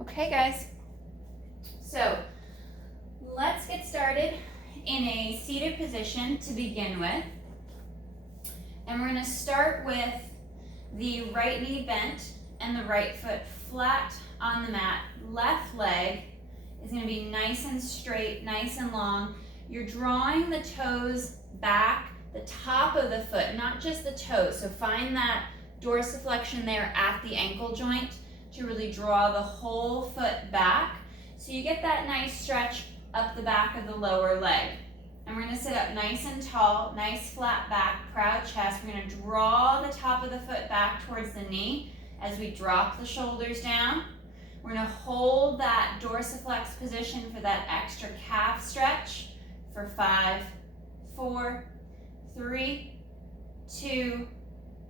Okay, guys. So let's get started in a seated position to begin with. And we're going to start with the right knee bent and the right foot flat on the mat. Left leg is going to be nice and straight, nice and long. You're drawing the toes back, the top of the foot, not just the toes. So find that dorsiflexion there at the ankle joint to really draw the whole foot back. So you get that nice stretch up the back of the lower leg. And we're going to sit up nice and tall, nice flat back, proud chest. We're going to draw the top of the foot back towards the knee as we drop the shoulders down. We're going to hold that dorsiflex position for that extra calf stretch for 5, 4, 3, 2,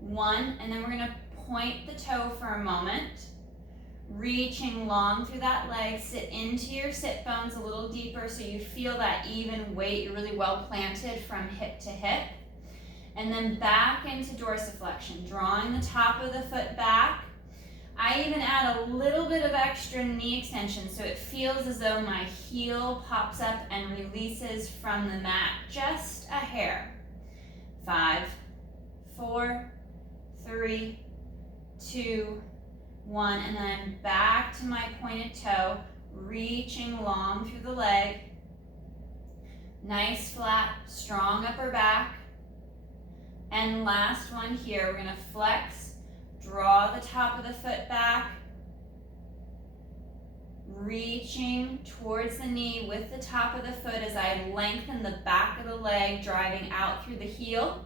1. And then we're going to point the toe for a moment. Reaching long through that leg, sit into your sit bones a little deeper so you feel that even weight. You're really well planted from hip to hip. And then back into dorsiflexion, drawing the top of the foot back. I even add a little bit of extra knee extension so it feels as though my heel pops up and releases from the mat just a hair. 5, 4, 3, 2, 1, and then back to my pointed toe, reaching long through the leg. Nice, flat, strong upper back. And last one here, we're going to flex, draw the top of the foot back, reaching towards the knee with the top of the foot as I lengthen the back of the leg, driving out through the heel.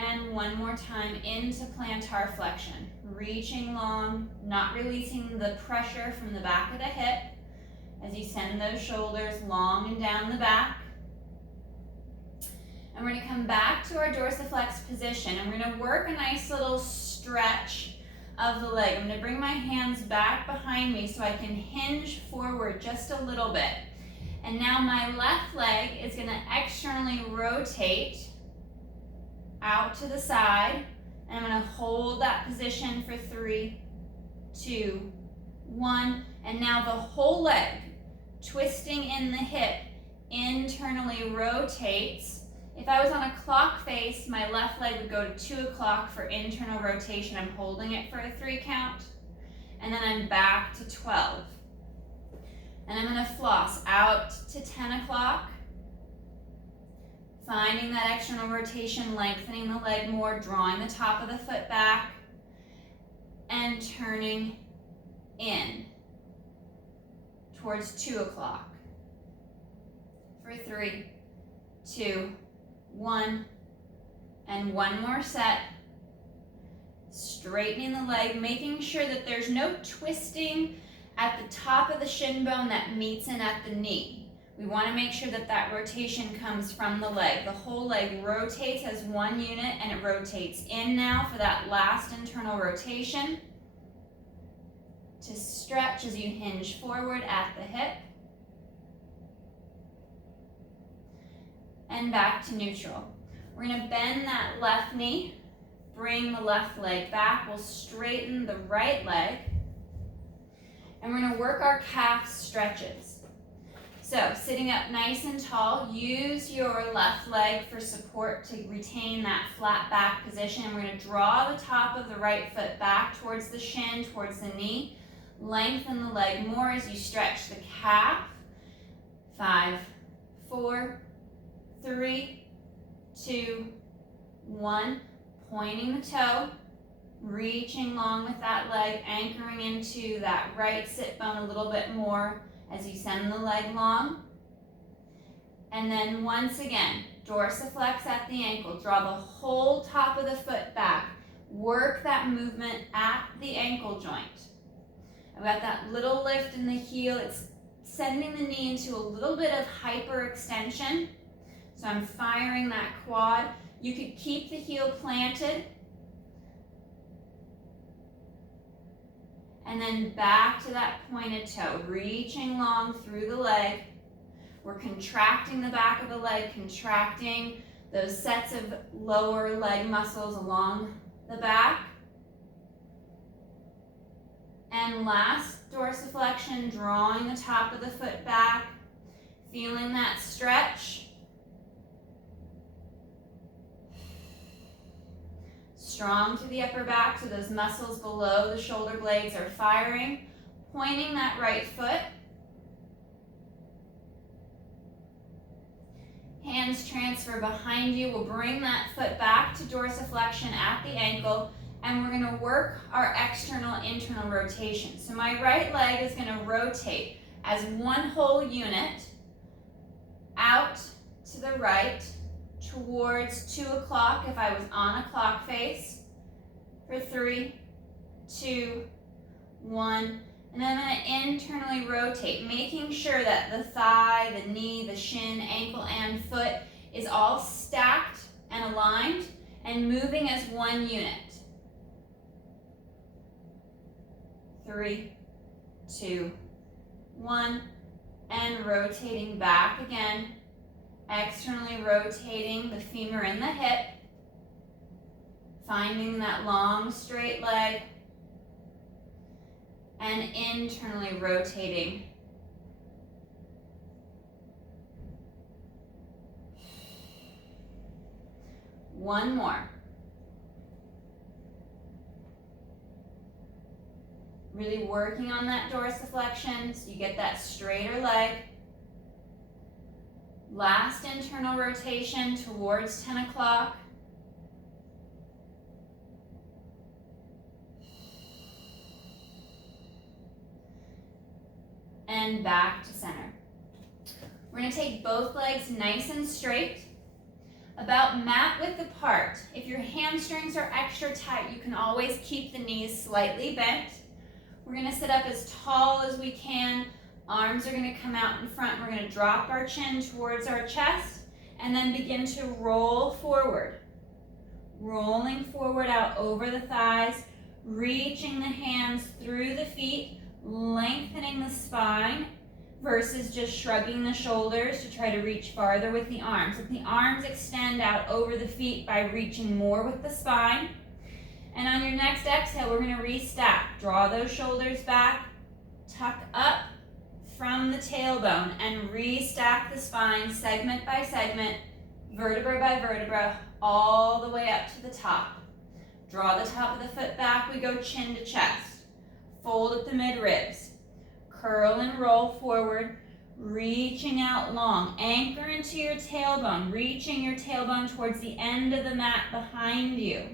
And one more time into plantar flexion, reaching long, not releasing the pressure from the back of the hip as you send those shoulders long and down the back. And we're going to come back to our dorsiflex position and we're going to work a nice little stretch of the leg. I'm going to bring my hands back behind me so I can hinge forward just a little bit. And now my left leg is going to externally rotate out to the side, and I'm going to hold that position for 3, 2, 1, and now the whole leg, twisting in the hip, internally rotates. If I was on a clock face, my left leg would go to 2 o'clock for internal rotation. I'm holding it for a 3 count, and then I'm back to 12. And I'm going to floss out to 10 o'clock, finding that external rotation, lengthening the leg more, drawing the top of the foot back, and turning in towards 2 o'clock. For 3, 2, 1, and one more set. Straightening the leg, making sure that there's no twisting at the top of the shin bone that meets in at the knee. We want to make sure that that rotation comes from the leg. The whole leg rotates as one unit and it rotates in now for that last internal rotation. To stretch as you hinge forward at the hip. And back to neutral. We're going to bend that left knee, bring the left leg back. We'll straighten the right leg. And we're going to work our calf stretches. So sitting up nice and tall, use your left leg for support to retain that flat back position. And we're going to draw the top of the right foot back towards the shin, towards the knee. Lengthen the leg more as you stretch the calf. 5, 4, 3, 2, 1. Pointing the toe, reaching long with that leg, anchoring into that right sit bone a little bit more as you send the leg long. And then once again, dorsiflex at the ankle. Draw the whole top of the foot back. Work that movement at the ankle joint. I've got that little lift in the heel. It's sending the knee into a little bit of hyperextension. So I'm firing that quad. You could keep the heel planted. And then back to that pointed toe, reaching long through the leg. We're contracting the back of the leg, contracting those sets of lower leg muscles along the back. And last dorsiflexion, drawing the top of the foot back, feeling that stretch. Strong through the upper back, so those muscles below the shoulder blades are firing. Pointing that right foot. Hands transfer behind you. We'll bring that foot back to dorsiflexion at the ankle, and we're going to work our external internal rotation. So my right leg is going to rotate as one whole unit out to the right towards 2 o'clock if I was on a clock face. For 3, 2, 1. And then I'm going to internally rotate, making sure that the thigh, the knee, the shin, ankle, and foot is all stacked and aligned and moving as one unit. 3, 2, 1. And rotating back again. Externally rotating the femur in the hip. Finding that long, straight leg. And internally rotating. One more. Really working on that dorsiflexion so you get that straighter leg. Last internal rotation towards 10 o'clock. And back to center. We're going to take both legs nice and straight, about mat width apart. If your hamstrings are extra tight, you can always keep the knees slightly bent. We're going to sit up as tall as we can. Arms are going to come out in front. We're going to drop our chin towards our chest and then begin to roll forward. Rolling forward out over the thighs, reaching the hands through the feet, lengthening the spine versus just shrugging the shoulders to try to reach farther with the arms. Let the arms extend out over the feet by reaching more with the spine. And on your next exhale, we're going to restack. Draw those shoulders back, tuck up from the tailbone, and restack the spine segment by segment, vertebra by vertebra, all the way up to the top. Draw the top of the foot back. We go chin to chest. Fold at the mid-ribs. Curl and roll forward, reaching out long. Anchor into your tailbone, reaching your tailbone towards the end of the mat behind you.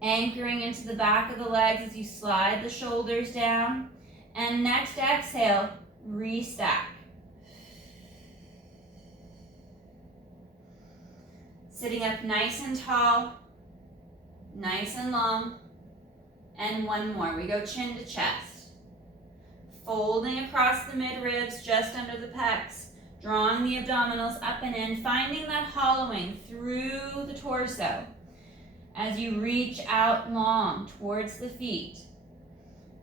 Anchoring into the back of the legs as you slide the shoulders down. And next exhale, restack. Sitting up nice and tall, nice and long. And one more. We go chin to chest. Folding across the mid-ribs, just under the pecs. Drawing the abdominals up and in. Finding that hollowing through the torso as you reach out long towards the feet.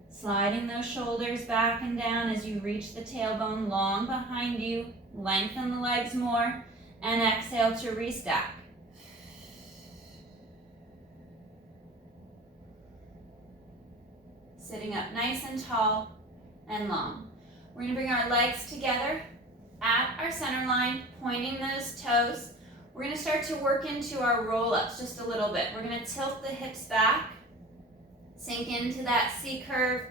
Sliding those shoulders back and down as you reach the tailbone long behind you. Lengthen the legs more. And exhale to restack. Sitting up nice and tall and long. We're going to bring our legs together at our center line, pointing those toes. We're going to start to work into our roll-ups just a little bit. We're going to tilt the hips back, sink into that C curve,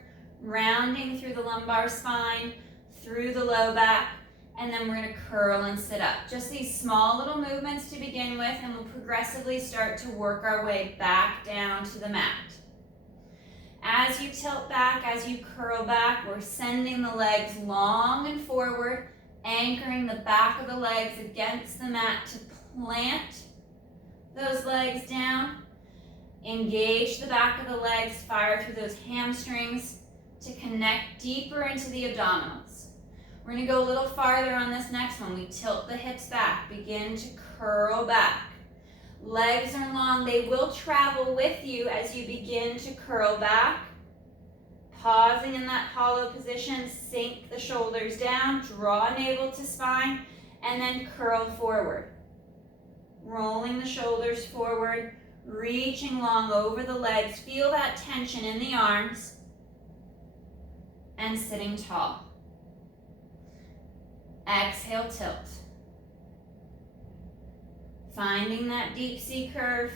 rounding through the lumbar spine, through the low back, and then we're going to curl and sit up. Just these small little movements to begin with, and we'll progressively start to work our way back down to the mat. As you tilt back, as you curl back, we're sending the legs long and forward, anchoring the back of the legs against the mat to plant those legs down. Engage the back of the legs, fire through those hamstrings to connect deeper into the abdominals. We're going to go a little farther on this next one. We tilt the hips back, begin to curl back. Legs are long, they will travel with you as you begin to curl back. Pausing in that hollow position, sink the shoulders down, draw navel to spine, and then curl forward. Rolling the shoulders forward, Reaching long over the legs. Feel that tension in the arms. And sitting tall. Exhale, tilt. Finding that deep sea curve.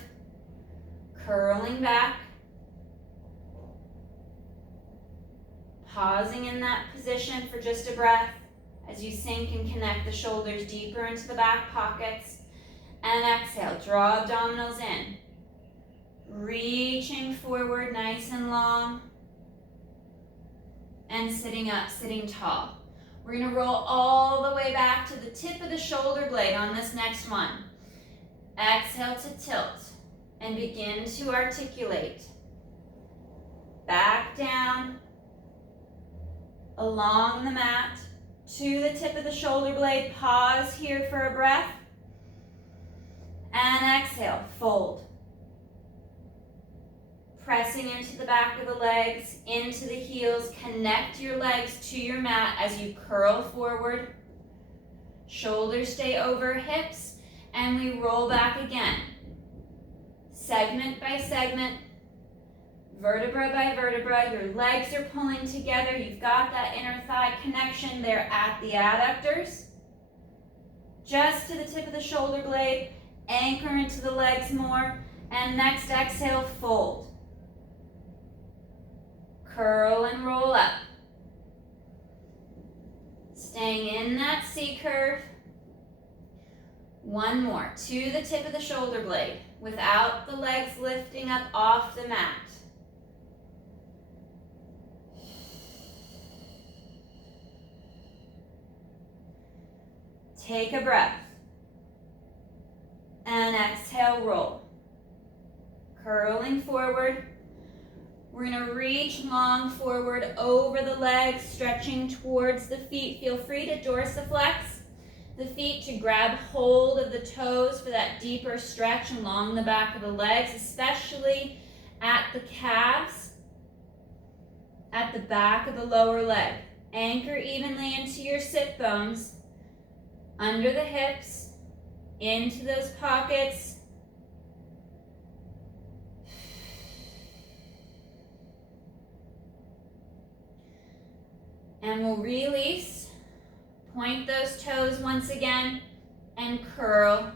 Curling back. Pausing in that position for just a breath as you sink and connect the shoulders deeper into the back pockets. And exhale, draw abdominals in. Reaching forward nice and long. And sitting up, sitting tall. We're going to roll all the way back to the tip of the shoulder blade on this next one. Exhale to tilt and begin to articulate. Back down, along the mat, to the tip of the shoulder blade. Pause here for a breath. And exhale, fold. Pressing into the back of the legs, into the heels. Connect your legs to your mat as you curl forward. Shoulders stay over hips, and we roll back again. Segment by segment, vertebra by vertebra. Your legs are pulling together. You've got that inner thigh connection there at the adductors. Just to the tip of the shoulder blade. Anchor into the legs more. And next exhale, fold. Curl and roll up. Staying in that C curve. One more, to the tip of the shoulder blade, without the legs lifting up off the mat. Take a breath. And exhale, roll. Curling forward. We're going to reach long forward over the legs, stretching towards the feet. Feel free to dorsiflex the feet to grab hold of the toes for that deeper stretch along the back of the legs, especially at the calves, at the back of the lower leg. Anchor evenly into your sit bones, under the hips, into those pockets. And we'll release, point those toes once again, and curl.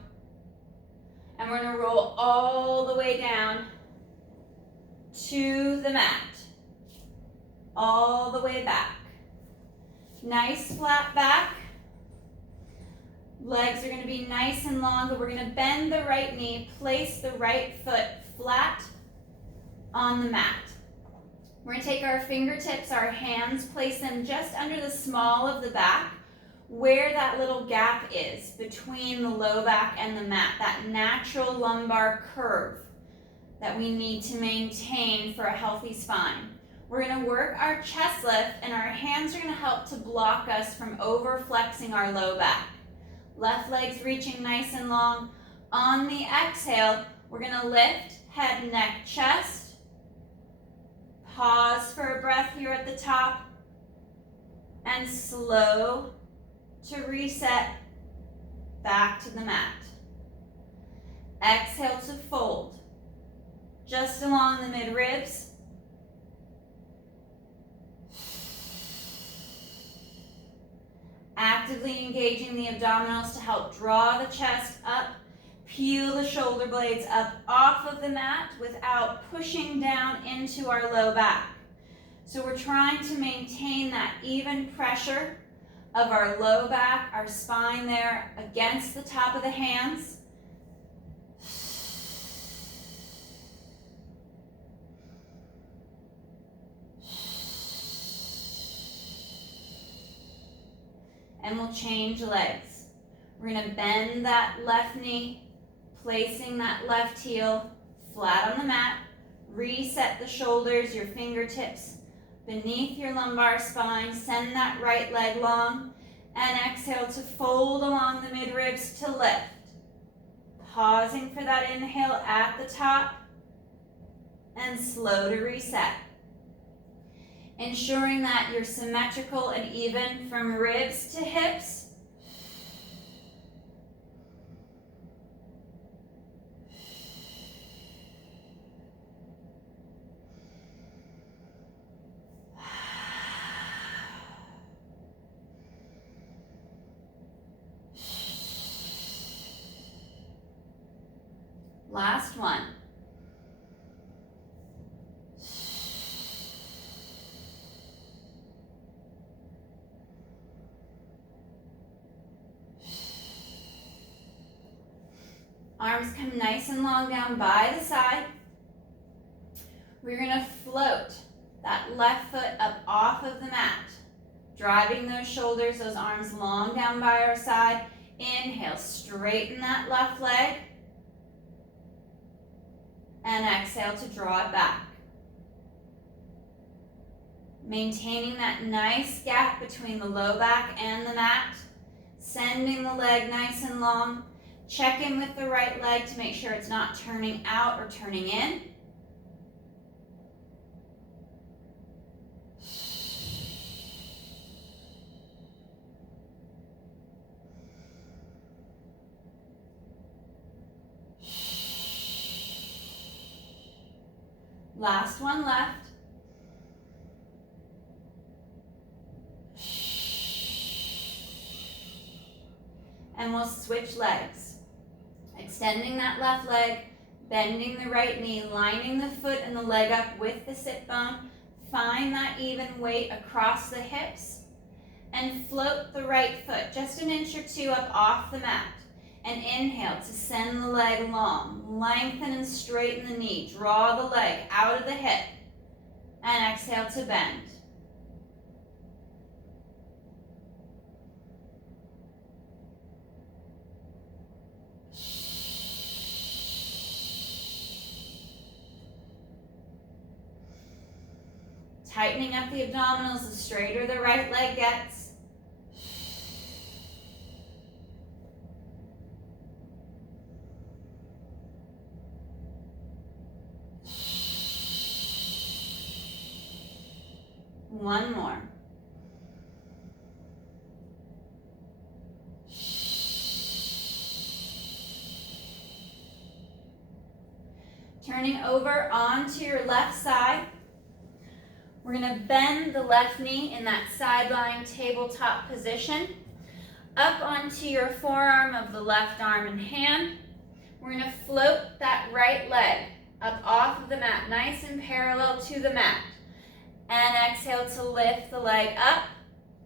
And we're gonna roll all the way down to the mat. All the way back. Nice flat back. Legs are gonna be nice and long, but we're gonna bend the right knee, place the right foot flat on the mat. We're going to take our fingertips, our hands, place them just under the small of the back, where that little gap is between the low back and the mat, that natural lumbar curve that we need to maintain for a healthy spine. We're going to work our chest lift, and our hands are going to help to block us from over flexing our low back. Left leg's reaching nice and long. On the exhale, we're going to lift head, neck, chest. Pause for a breath here at the top, and slow to reset back to the mat. Exhale to fold, just along the mid-ribs. Actively engaging the abdominals to help draw the chest up. Peel the shoulder blades up off of the mat without pushing down into our low back. So we're trying to maintain that even pressure of our low back, our spine there against the top of the hands. And we'll change legs. We're going to bend that left knee, placing that left heel flat on the mat. Reset the shoulders, your fingertips beneath your lumbar spine. Send that right leg long. And exhale to fold along the mid-ribs to lift. Pausing for that inhale at the top. And slow to reset. Ensuring that you're symmetrical and even from ribs to hips. Last one. Arms come nice and long down by the side. We're going to float that left foot up off of the mat, driving those shoulders, those arms long down by our side. Inhale, straighten that left leg. And exhale to draw it back. Maintaining that nice gap between the low back and the mat. Sending the leg nice and long. Check in with the right leg to make sure it's not turning out or turning in. Last one left. And we'll switch legs. Extending that left leg, bending the right knee, lining the foot and the leg up with the sit bone. Find that even weight across the hips and float the right foot just an inch or two up off the mat. And inhale to send the leg long. Lengthen and straighten the knee. Draw the leg out of the hip. And exhale to bend. Tightening up the abdominals, the straighter the right leg gets. One more. Turning over onto your left side. We're going to bend the left knee in that side lying tabletop position. Up onto your forearm of the left arm and hand. We're going to float that right leg up off of the mat, nice and parallel to the mat. And exhale to lift the leg up,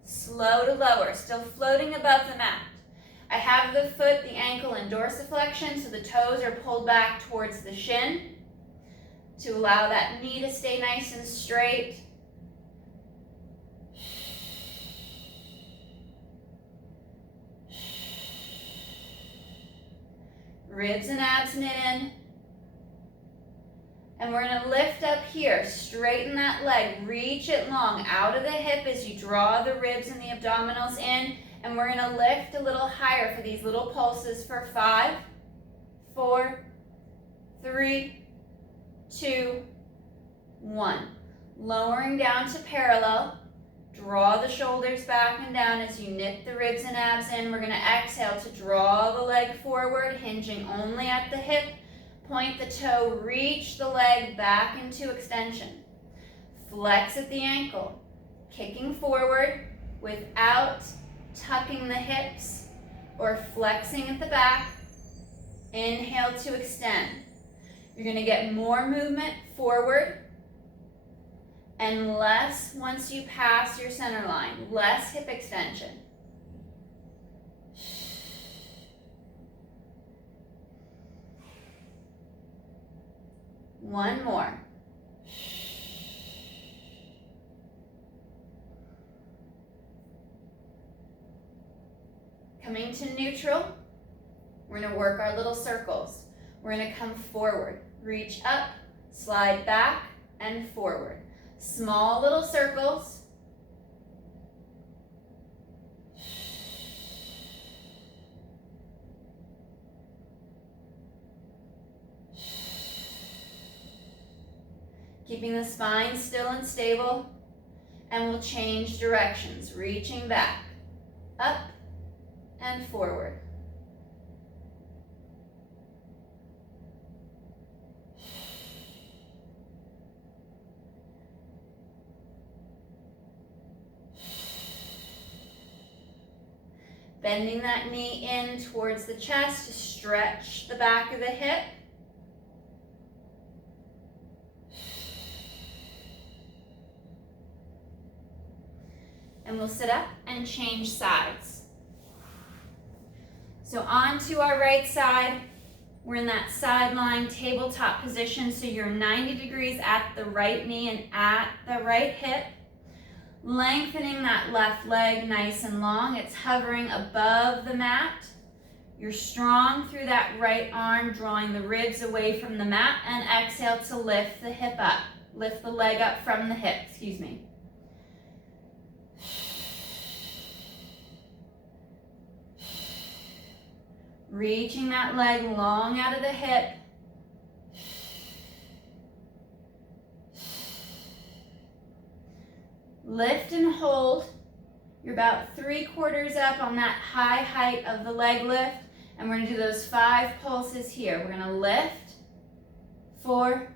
slow to lower, still floating above the mat. I have the foot, the ankle in dorsiflexion, so the toes are pulled back towards the shin to allow that knee to stay nice and straight. Ribs and abs knit in. And we're going to lift up here, straighten that leg, reach it long out of the hip as you draw the ribs and the abdominals in. And we're going to lift a little higher for these little pulses for 5, 4, 3, 2, 1. Lowering down to parallel. Draw the shoulders back and down as you knit the ribs and abs in. We're going to exhale to draw the leg forward, hinging only at the hip. Point the toe, reach the leg back into extension. Flex at the ankle, kicking forward without tucking the hips or flexing at the back. Inhale to extend. You're going to get more movement forward and less once you pass your center line, less hip extension. One more. Coming to neutral, we're going to work our little circles. We're going to come forward, reach up, slide back, and forward. Small little circles. Keeping the spine still and stable, and we'll change directions, reaching back, up, and forward. Bending that knee in towards the chest to stretch the back of the hip. And we'll sit up and change sides. So onto our right side. We're in that side lying tabletop position, so you're 90 degrees at the right knee and at the right hip. Lengthening that left leg nice and long. It's hovering above the mat. You're strong through that right arm, drawing the ribs away from the mat, and exhale to lift the hip up. Lift the leg up from the hip, excuse me. Reaching that leg long out of the hip. Lift and hold. You're about 3/4 up on that high height of the leg lift. And we're going to do those 5 pulses here. We're going to lift. 4,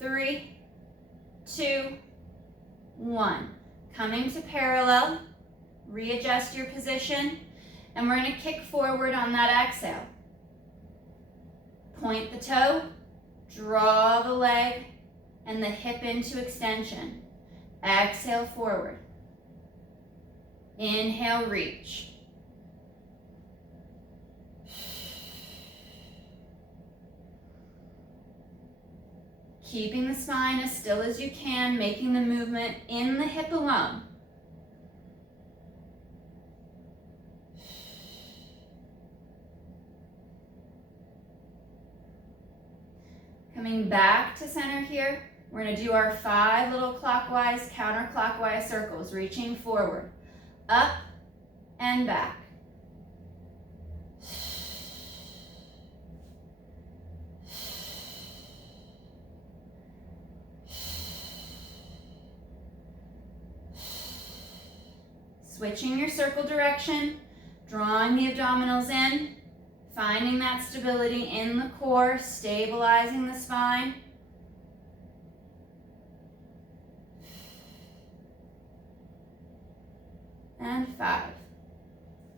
3, 2, 1. Coming to parallel. Readjust your position. And we're going to kick forward on that exhale. Point the toe, draw the leg and the hip into extension. Exhale forward. Inhale, reach. Keeping the spine as still as you can, making the movement in the hip alone. Coming back to center here, we're going to do our 5 little clockwise, counterclockwise circles, reaching forward, up and back. Switching your circle direction, drawing the abdominals in, finding that stability in the core, stabilizing the spine. And 5.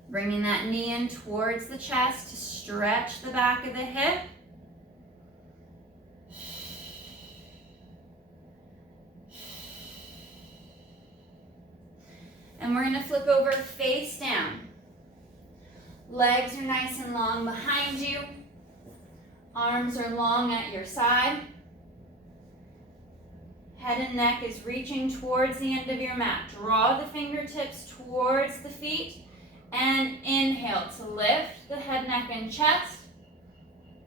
Bringing that knee in towards the chest to stretch the back of the hip. And we're going to flip over face down. Legs are nice and long behind you. Arms are long at your side. Head and neck is reaching towards the end of your mat. Draw the fingertips towards the feet and inhale to lift the head, neck, and chest.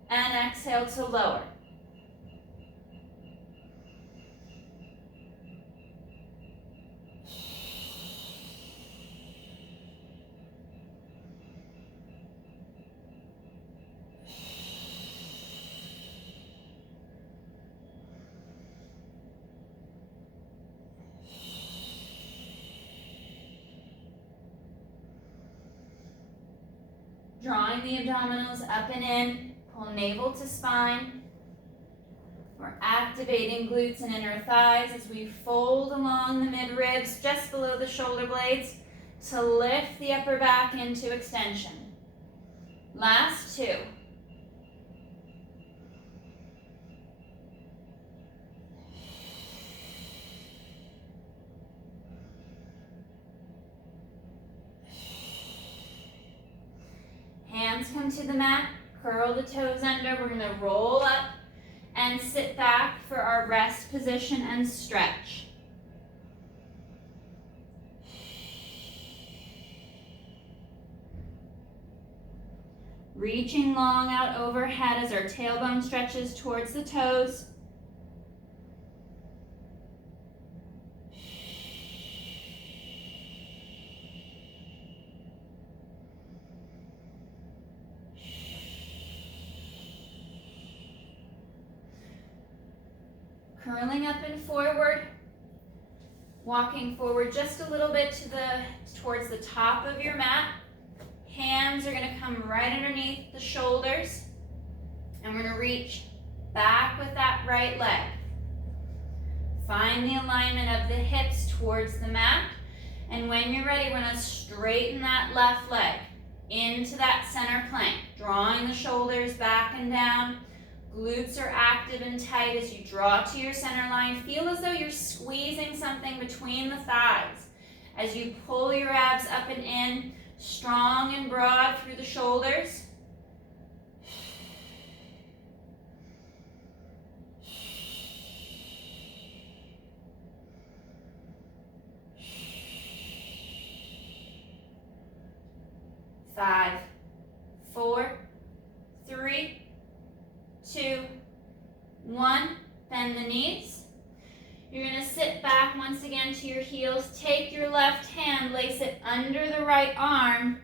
And exhale to lower. Drawing the abdominals up and in, pull navel to spine. We're activating glutes and inner thighs as we fold along the mid-ribs just below the shoulder blades to lift the upper back into extension. Last 2. Hands come to the mat, curl the toes under. We're going to roll up and sit back for our rest position and stretch. Reaching long out overhead as our tailbone stretches towards the toes. Curling up and forward, walking forward just a little bit towards the top of your mat. Hands are going to come right underneath the shoulders, and we're going to reach back with that right leg. Find the alignment of the hips towards the mat, and when you're ready, we're going to straighten that left leg into that center plank, drawing the shoulders back and down. Glutes are active and tight as you draw to your center line. Feel as though you're squeezing something between the thighs as you pull your abs up and in, strong and broad through the shoulders. 5, 4, 3, 2, 1. Bend the knees. You're going to sit back once again to your heels. Take your left hand, place it under the right arm,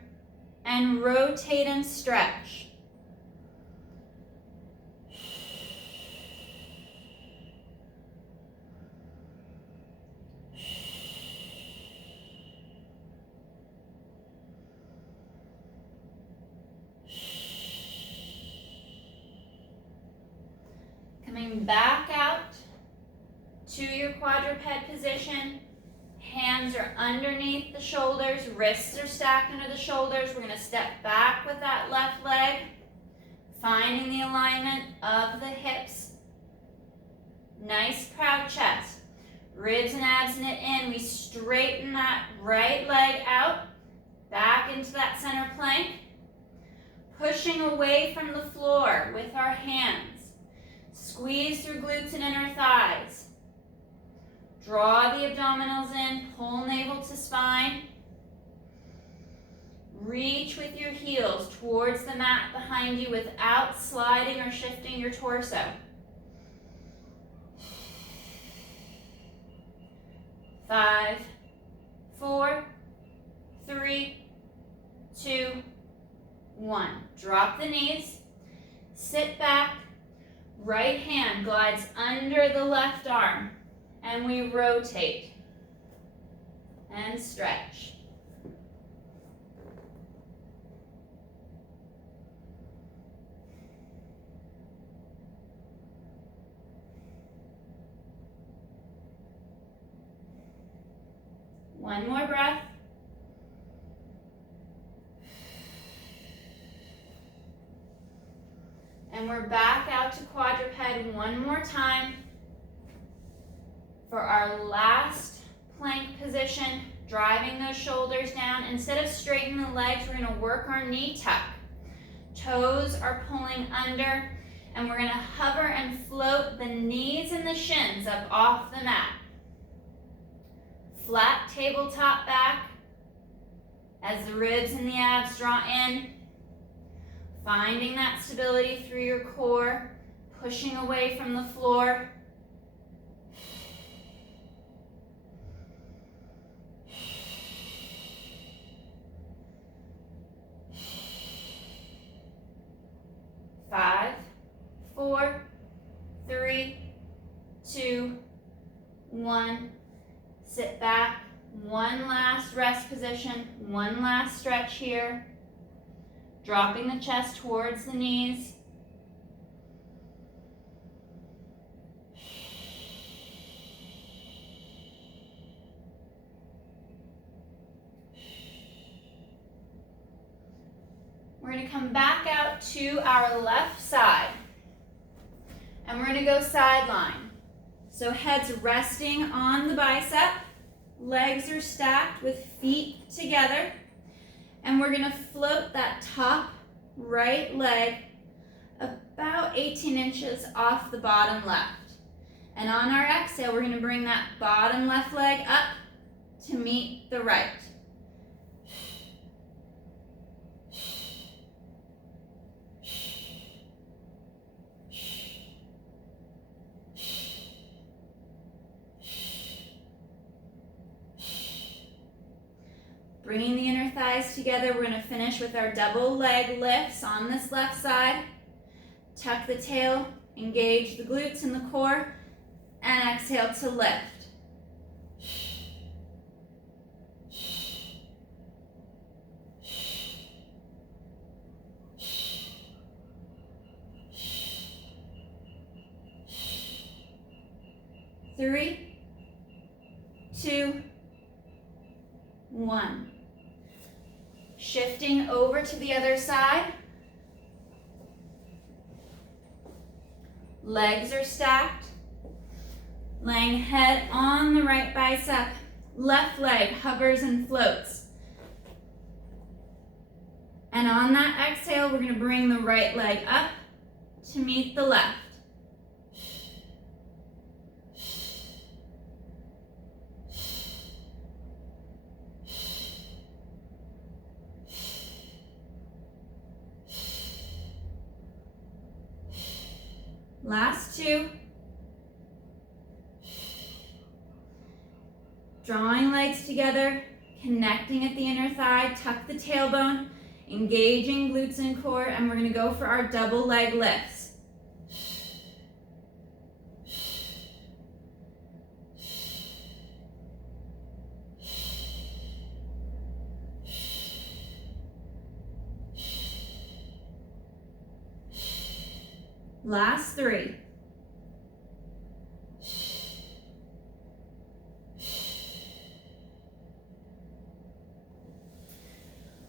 and rotate and stretch. Coming back out to your quadruped position. Hands are underneath the shoulders, wrists are stacked under the shoulders. We're going to step back with that left leg, finding the alignment of the hips. Nice proud chest. Ribs and abs knit in. We straighten that right leg out, back into that center plank. Pushing away from the floor with our hands. Squeeze through glutes and inner thighs. Draw the abdominals in, pull navel to spine. Reach with your heels towards the mat behind you without sliding or shifting your torso. 5, 4, 3, 2, 1. Drop the knees, sit back, right hand glides under the left arm, and we rotate and stretch. One more breath. And we're back out to quadruped one more time for our last plank position, driving those shoulders down. Instead of straightening the legs, we're going to work our knee tuck. Toes are pulling under, and we're going to hover and float the knees and the shins up off the mat. Flat tabletop back as the ribs and the abs draw in. Finding that stability through your core, pushing away from the floor. Five, 4, 3, 2, 1. Sit back. One last rest position. One last stretch here. Dropping the chest towards the knees. We're going to come back out to our left side. And we're going to go sideline. So head's resting on the bicep. Legs are stacked with feet together. And we're going to float that top right leg about 18 inches off the bottom left. And on our exhale, we're going to bring that bottom left leg up to meet the right. Bringing the inner thighs together, we're going to finish with our double leg lifts on this left side. Tuck the tail, engage the glutes and the core, and exhale to lift. Three, 2, 1. Shifting over to the other side. Legs are stacked. Laying head on the right bicep. Left leg hovers and floats. And on that exhale, we're going to bring the right leg up to meet the left. Last two. Drawing legs together, connecting at the inner thigh, tuck the tailbone, engaging glutes and core, and we're going to go for our double leg lifts. Last three.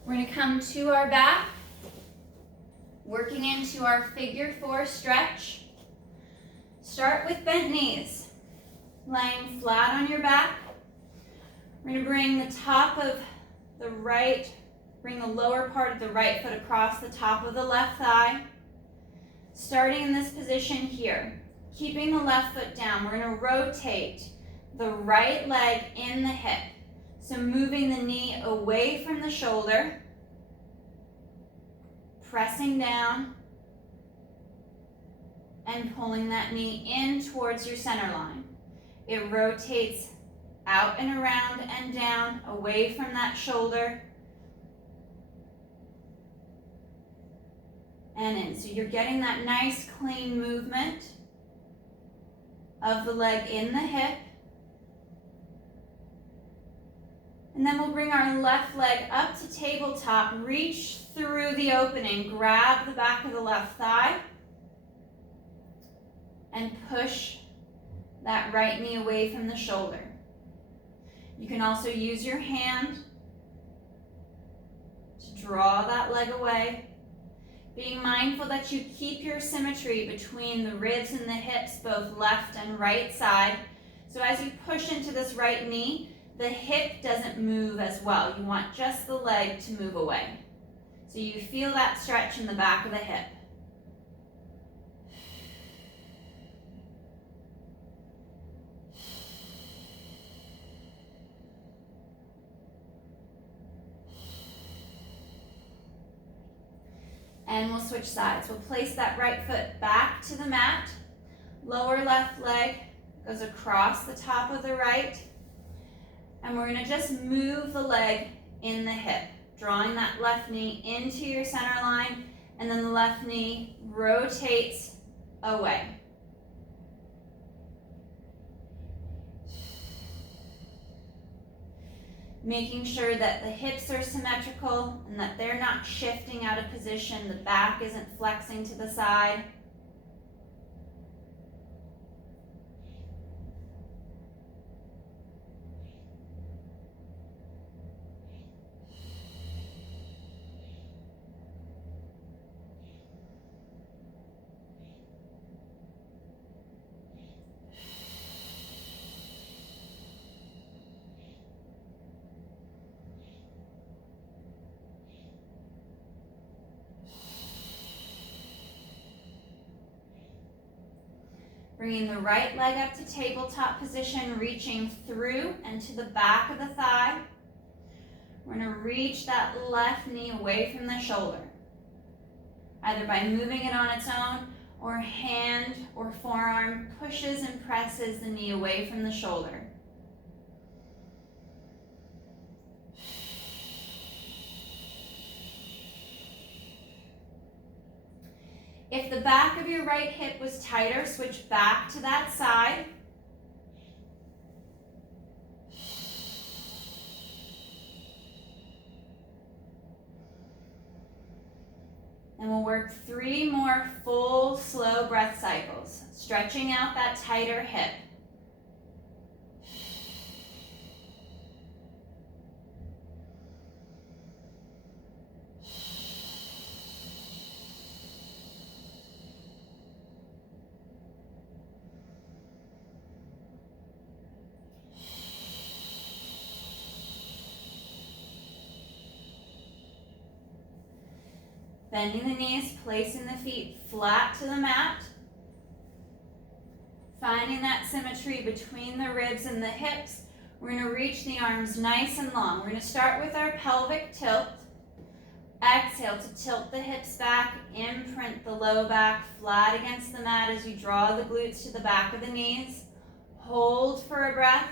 We're going to come to our back, working into our figure four stretch. Start with bent knees, laying flat on your back. We're going to bring the top of the right, bring the lower part of the right foot across the top of the left thigh. Starting in this position here, keeping the left foot down, we're going to rotate the right leg in the hip. So moving the knee away from the shoulder, pressing down, and pulling that knee in towards your center line. It rotates out and around and down, away from that shoulder, and in. So you're getting that nice clean movement of the leg in the hip. And then we'll bring our left leg up to tabletop, reach through the opening, grab the back of the left thigh, and push that right knee away from the shoulder. You can also use your hand to draw that leg away, being mindful that you keep your symmetry between the ribs and the hips, both left and right side. So as you push into this right knee, the hip doesn't move as well. You want just the leg to move away. So you feel that stretch in the back of the hip. And we'll switch sides. We'll place that right foot back to the mat. Lower left leg goes across the top of the right. And we're going to just move the leg in the hip, drawing that left knee into your center line, and then the left knee rotates away. Making sure that the hips are symmetrical and that they're not shifting out of position, the back isn't flexing to the side. Bringing the right leg up to tabletop position, reaching through and to the back of the thigh. We're going to reach that left knee away from the shoulder, either by moving it on its own or hand or forearm pushes and presses the knee away from the shoulder. If the back of your right hip was tighter, switch back to that side. And we'll work 3 more full, slow breath cycles, stretching out that tighter hip. Bending the knees, placing the feet flat to the mat. Finding that symmetry between the ribs and the hips. We're going to reach the arms nice and long. We're going to start with our pelvic tilt. Exhale to tilt the hips back, imprint the low back flat against the mat as you draw the glutes to the back of the knees. Hold for a breath.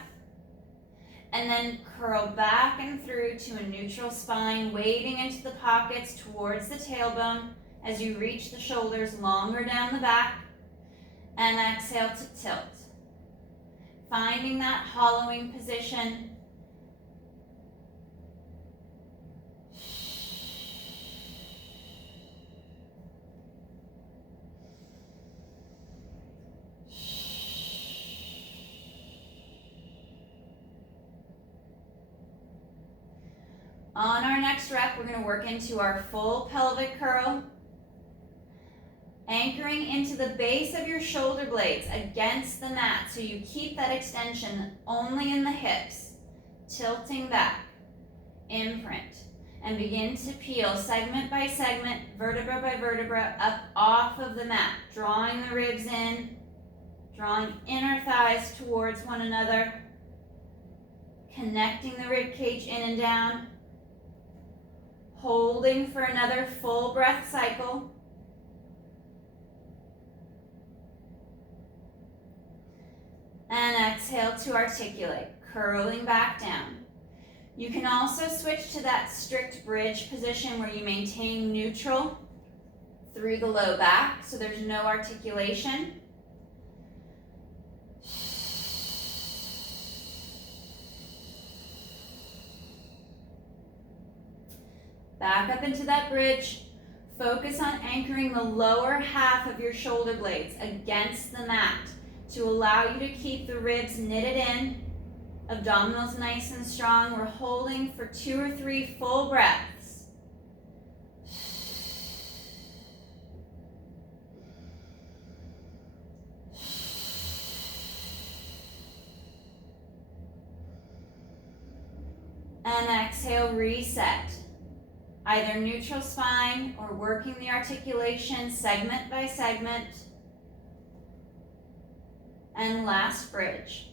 And then curl back and through to a neutral spine, wading into the pockets towards the tailbone as you reach the shoulders longer down the back. And exhale to tilt. Finding that hollowing position. On our next rep, we're going to work into our full pelvic curl. Anchoring into the base of your shoulder blades against the mat so you keep that extension only in the hips. Tilting back, imprint, and begin to peel segment by segment, vertebra by vertebra, up off of the mat. Drawing the ribs in, drawing inner thighs towards one another, connecting the rib cage in and down, holding for another full breath cycle. And exhale to articulate, curling back down. You can also switch to that strict bridge position where you maintain neutral through the low back, so there's no articulation. Back up into that bridge. Focus on anchoring the lower half of your shoulder blades against the mat to allow you to keep the ribs knitted in, abdominals nice and strong. We're holding for 2 or 3 full breaths. And exhale, reset. Either neutral spine or working the articulation segment by segment. And last bridge.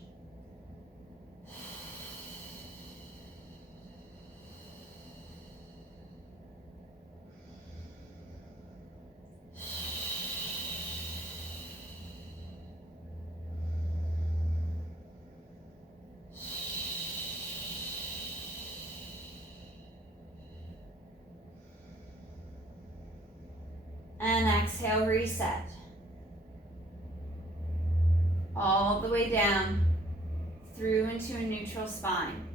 And exhale, reset. All the way down through into a neutral spine.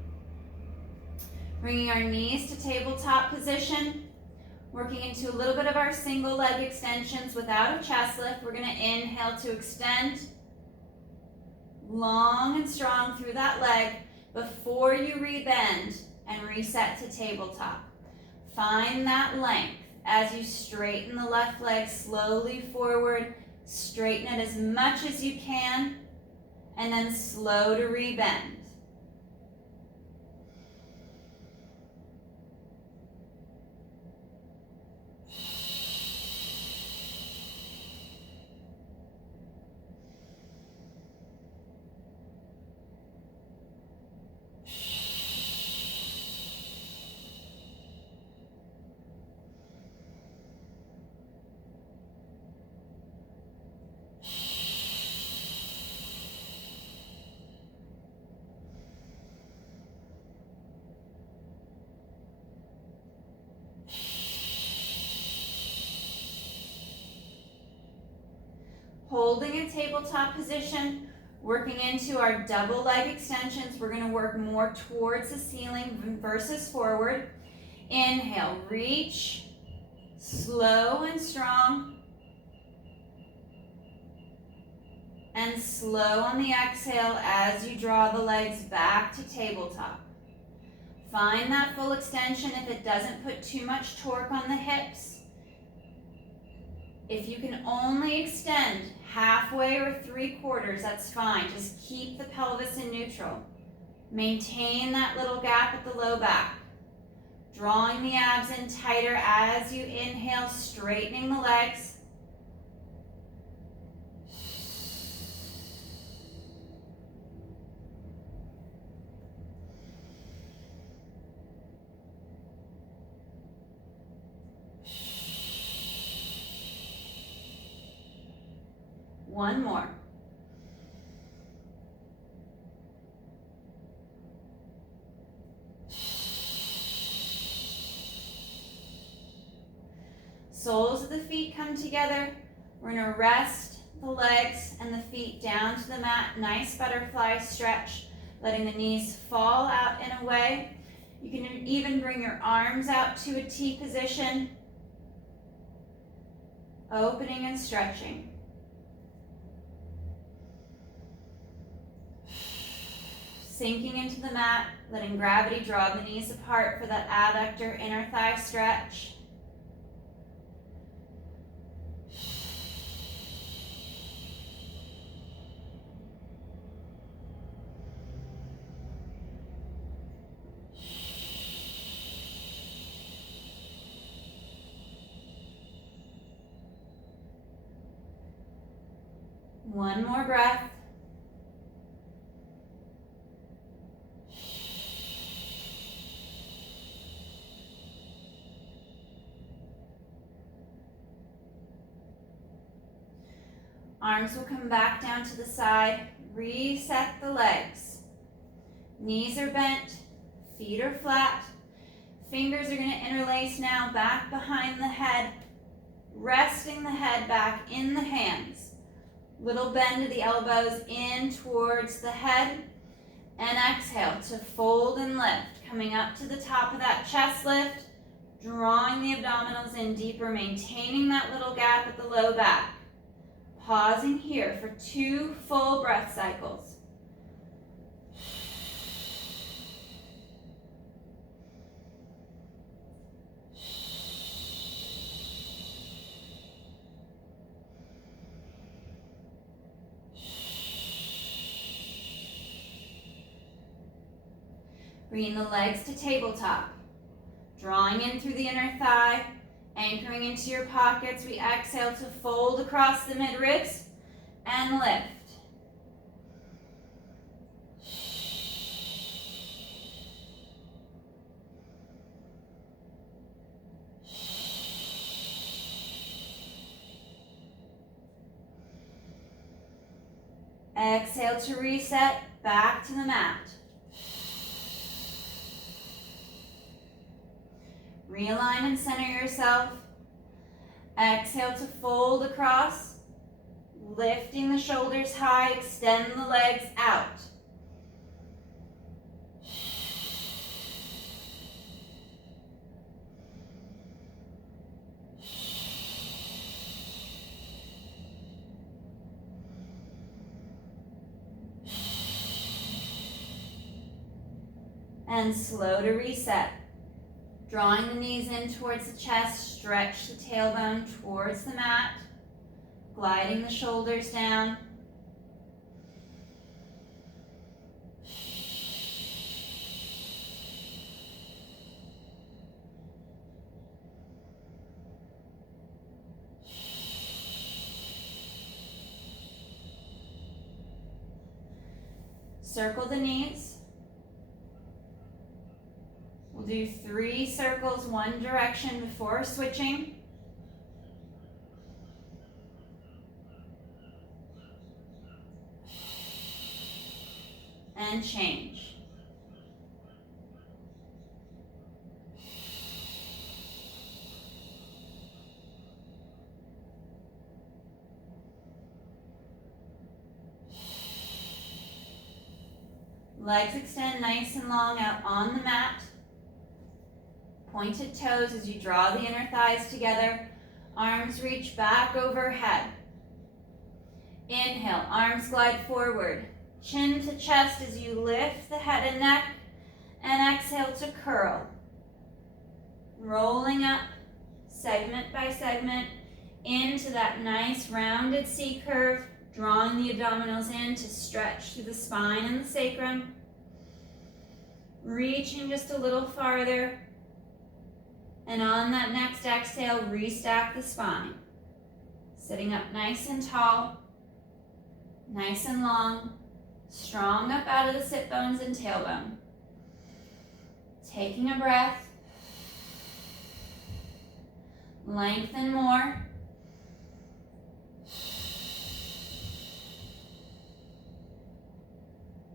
Bringing our knees to tabletop position. Working into a little bit of our single leg extensions without a chest lift. We're going to inhale to extend long and strong through that leg before you rebend and reset to tabletop. Find that length as you straighten the left leg slowly forward. Straighten it as much as you can, and then slow to rebend. Holding a tabletop position, working into our double leg extensions. We're going to work more towards the ceiling versus forward. Inhale, reach, slow and strong. And slow on the exhale as you draw the legs back to tabletop. Find that full extension if it doesn't put too much torque on the hips. If you can only extend halfway or 3/4, that's fine. Just keep the pelvis in neutral. Maintain that little gap at the low back. Drawing the abs in tighter as you inhale, straightening the legs. One more. Soles of the feet come together. We're going to rest the legs and the feet down to the mat. Nice butterfly stretch, letting the knees fall out and away. You can even bring your arms out to a T position. Opening and stretching. Sinking into the mat, letting gravity draw the knees apart for that adductor inner thigh stretch. One more breath. Arms will come back down to the side. Reset the legs. Knees are bent, feet are flat. Fingers are going to interlace now back behind the head, resting the head back in the hands. Little bend of the elbows in towards the head. And exhale to fold and lift. Coming up to the top of that chest lift, drawing the abdominals in deeper, maintaining that little gap at the low back. Pausing here for 2 full breath cycles. Bringing the legs to tabletop. Drawing in through the inner thigh. Anchoring into your pockets, we exhale to fold across the midribs and lift. Exhale to reset, back to the mat. Realign and center yourself. Exhale to fold across, lifting the shoulders high, extend the legs out. And slow to reset. Drawing the knees in towards the chest, stretch the tailbone towards the mat, gliding the shoulders down. Circle the knees. We'll do 3 circles, one direction before switching. And change. Legs extend nice and long out on the mat. Pointed toes as you draw the inner thighs together. Arms reach back overhead. Inhale, arms glide forward. Chin to chest as you lift the head and neck. And exhale to curl. Rolling up, segment by segment, into that nice rounded C curve. Drawing the abdominals in to stretch through the spine and the sacrum. Reaching just a little farther. And on that next exhale, restack the spine. Sitting up nice and tall, nice and long, strong up out of the sit bones and tailbone. Taking a breath. Lengthen more.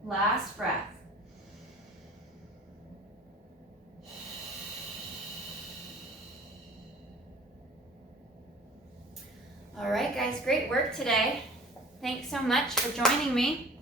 Last breath. All right, guys, great work today. Thanks so much for joining me.